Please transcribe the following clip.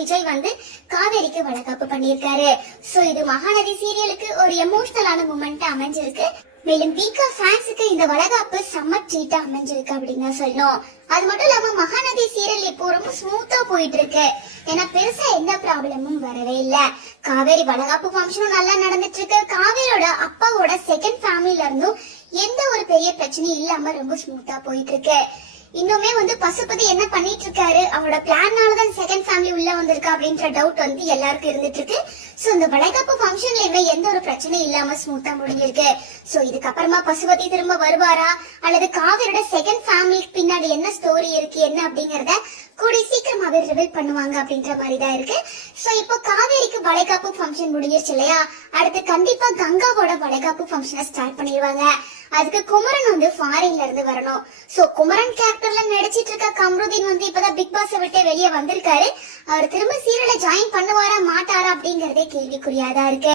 விஜய் வந்து காவேரிக்கு வளகாப்பு பண்ணியிருக்காரு. சோ இது மகாநதி சீரியலுக்கு ஒரு எமோஷனலான மூமெண்ட் அமைஞ்சிருக்கு. மேலும் பிகா ஃபேன்ஸுக்கு இந்த வளகாப்பு செம்ம ட்ரீட்டா அமைஞ்சிருக்கு அப்படின்னு தான் சொல்லணும். அது மட்டும் இல்லாம மகாநதி சீரியல் இப்போ ரொம்ப ஸ்மூத்தா போயிட்டு இருக்கு. ஏன்னா பெருசா எந்த ப்ராப்ளமும் வரவே இல்ல. காவேரி வளகாப்பு ஃபங்க்ஷனும் நல்லா நடந்துட்டு இருக்கு. காவேரியோட அப்பாவோட செகண்ட் ஃபேமிலில இருந்தும் எந்த ஒரு பெரிய பிரச்சனையும் இல்லாம ரொம்ப ஸ்மூத்தா போயிட்டு இருக்கு. இன்னுமே வந்து பசுபதி என்ன பண்ணிட்டு இருக்காரு, அவரோட பிளான்னாலதான் செகண்ட் ஃபேமிலி உள்ள வந்திருக்கா அப்படின்ற டவுட் வந்து எல்லாருக்கும் இருந்துட்டு இருக்கு. சோ இந்த வளைகாப்பு ஃபங்க்ஷன்லயுமே எந்த ஒரு பிரச்சனையும் இல்லாம ஸ்மூத்தா முடிஞ்சிருக்கு. சோ இதுக்கப்புறமா பசுபதி திரும்ப வருவாரா அல்லது காவேரியோட செகண்ட் ஃபேமிலிக்கு பின்னாடி என்ன ஸ்டோரி இருக்கு என்ன அப்படிங்கறத கூடி சீக்கிரமாவே ரிவீல் பண்ணுவாங்க அப்படின்ற மாதிரி தான் இருக்கு. சோ இப்போ காவேரிக்கு வளைகாப்பு ஃபங்க்ஷன் முடிஞ்சிருச்சு இல்லையா, அடுத்து கண்டிப்பா கங்காவோட வளைகாப்பு ஃபங்க்ஷனை ஸ்டார்ட் பண்ணிடுவாங்க. அதுக்கு குமரன் வந்து ஃபாரின்ல இருந்து வரணும். சோ குமரன் கேரக்டர்ல நடிச்சிட்டு இருக்க கம்ருதீன் வந்து இப்பதான் பிக் பாஸ் விட்டு வெளியே வந்திருக்காரு. அவர் திரும்ப சீரியலை ஜாயின் பண்ணுவாரா மாட்டாரா அப்படிங்கறதே கேள்விக்குறியாதான் இருக்கு.